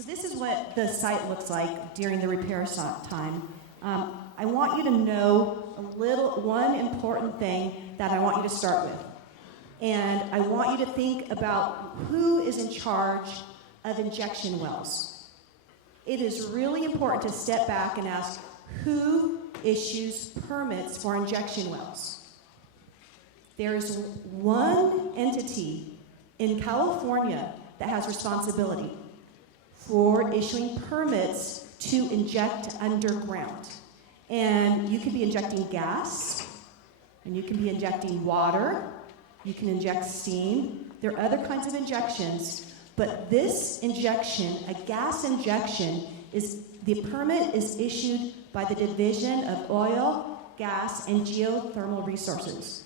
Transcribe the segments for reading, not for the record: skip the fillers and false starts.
So this is what the site looks like during the repair time. I want you to know one important thing that I want you to start with. And I want you to think about who is in charge of injection wells. It is really important to step back and ask, who issues permits for injection wells? There is one entity in California that has responsibility for issuing permits to inject underground. And you can be injecting gas, and you can be injecting water, you can inject steam. There are other kinds of injections, but this injection, a gas injection, the permit is issued by the Division of Oil, Gas, and Geothermal Resources.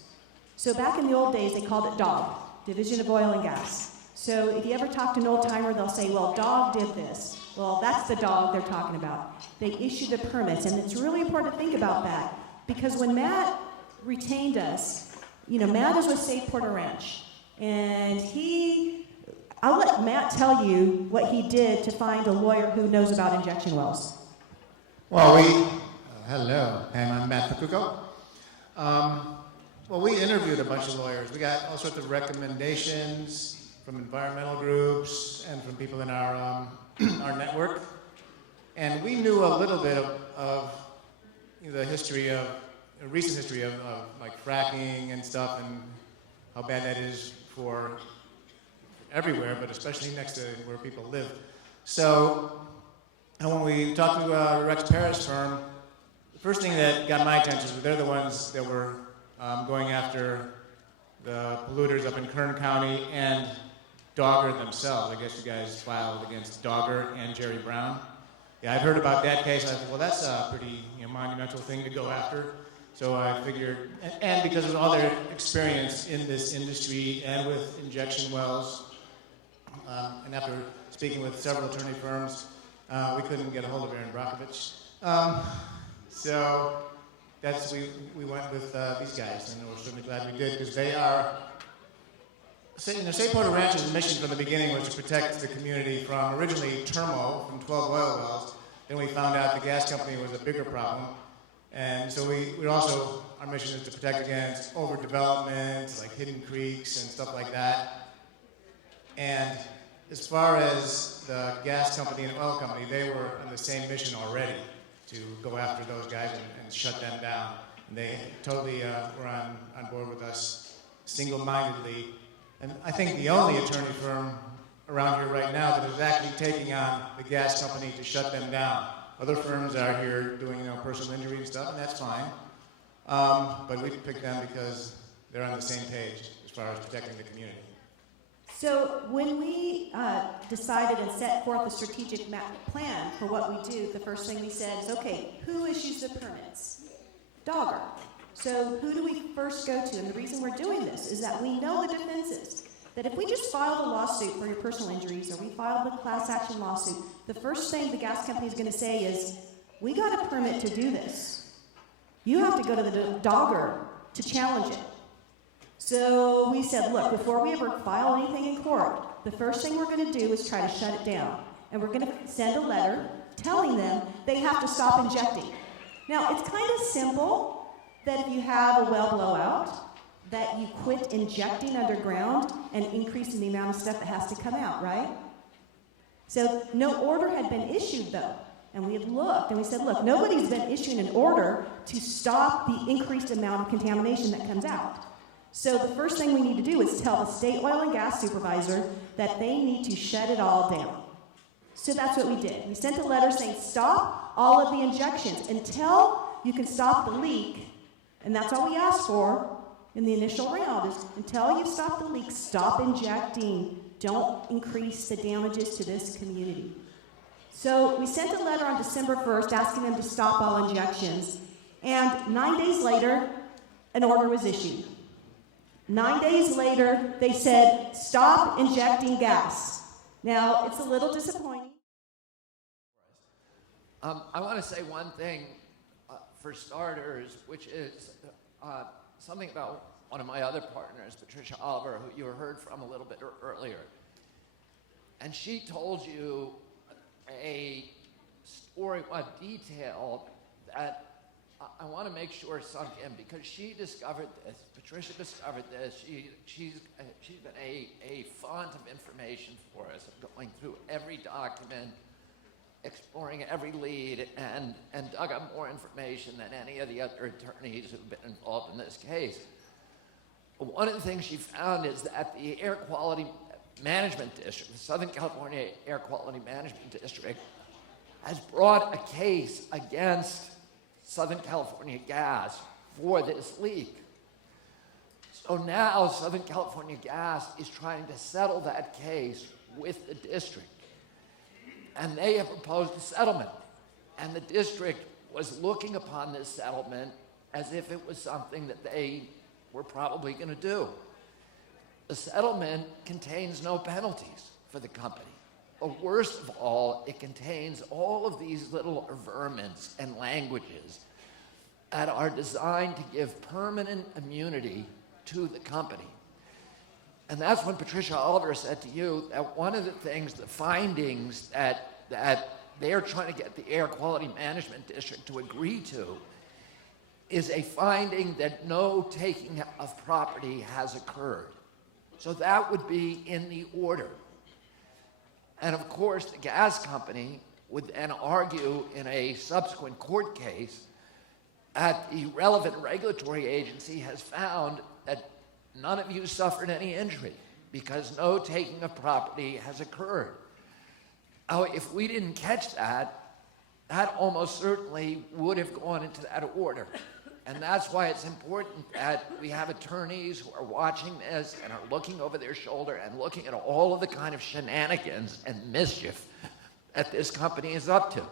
So back in the old days, they called it DOG, Division of Oil and Gas. So if you ever talk to an old timer, they'll say, well, DOG did this. Well, that's the DOG they're talking about. They issued the permits, and it's really important to think about that, because when Matt retained us, Matt is with Safe Porter Ranch, and I'll let Matt tell you what he did to find a lawyer who knows about injection wells. Well, hello, and I'm Matt Pacuco. Well, we interviewed a bunch of lawyers. We got all sorts of recommendations from environmental groups and from people in our network. And we knew a little bit of the recent history of like fracking and stuff, and how bad that is for everywhere, but especially next to where people live. So, and when we talked to Rex Parris' firm, the first thing that got my attention was they're the ones that were going after the polluters up in Kern County and Dogger themselves. I guess you guys filed against Dogger and Jerry Brown. Yeah, I'd heard about that case. I thought, well, that's a pretty monumental thing to go after. So I figured, and because of all their experience in this industry and with injection wells, and after speaking with several attorney firms, we couldn't get a hold of Aaron Brockovich. So we went with these guys, and we're certainly glad we did, because they are, Safe Porter Ranch's mission from the beginning was to protect the community from originally turmoil from 12 oil wells. Then we found out the gas company was a bigger problem. And so our mission is to protect against overdevelopment, like hidden creeks and stuff like that. And as far as the gas company and oil company, they were on the same mission already to go after those guys and shut them down. And they totally were on board with us single-mindedly. And I think the only attorney firm around here right now that is actually taking on the gas company to shut them down. Other firms are here doing personal injury and stuff, and that's fine. But we picked them because they're on the same page as far as protecting the community. So when we decided and set forth a strategic plan for what we do, the first thing we said is, okay, who issues the permits? Dogger. So who do we first go to? And the reason we're doing this is that we know the defenses. That if we just filed a lawsuit for your personal injuries, or we filed a class action lawsuit, the first thing the gas company is going to say is, we got a permit to do this. You have to go to the Dogger to challenge it. So we said, look, before we ever file anything in court, the first thing we're going to do is try to shut it down. And we're going to send a letter telling them they have to stop injecting. Now, it's kind of simple that if you have a well blowout, that you quit injecting underground and increasing the amount of stuff that has to come out, right? So no order had been issued, though. And we had looked, and we said, look, nobody's been issuing an order to stop the increased amount of contamination that comes out. So the first thing we need to do is tell the state oil and gas supervisor that they need to shut it all down. So that's what we did. We sent a letter saying, stop all of the injections until you can stop the leak. And that's all we asked for in the initial round is, until you stop the leak, stop injecting. Don't increase the damages to this community. So we sent a letter on December 1st asking them to stop all injections. And 9 days later, an order was issued. 9 days later, they said, stop injecting gas. Now, it's a little disappointing. I want to say one thing for starters, which is something about one of my other partners, Patricia Oliver, who you heard from a little bit earlier. And she told you a story, a detail that I want to make sure sunk in, because she discovered this. Patricia discovered this. She's been a font of information for us, going through every document, exploring every lead, and dug up more information than any of the other attorneys who've been involved in this case. One of the things she found is that the Air Quality Management District, the Southern California Air Quality Management District, has brought a case against Southern California Gas for this leak. So now Southern California Gas is trying to settle that case with the district. And they have proposed a settlement. And the district was looking upon this settlement as if it was something that they were probably going to do. The settlement contains no penalties for the company. But worst of all, it contains all of these little averments and languages that are designed to give permanent immunity to the company. And that's when Patricia Oliver said to you that one of the things, the findings that they're trying to get the Air Quality Management District to agree to, is a finding that no taking of property has occurred. So that would be in the order. And of course, the gas company would then argue in a subsequent court case that the relevant regulatory agency has found that none of you suffered any injury because no taking of property has occurred. Now, if we didn't catch that, that almost certainly would have gone into that order. And that's why it's important that we have attorneys who are watching this and are looking over their shoulder and looking at all of the kind of shenanigans and mischief that this company is up to.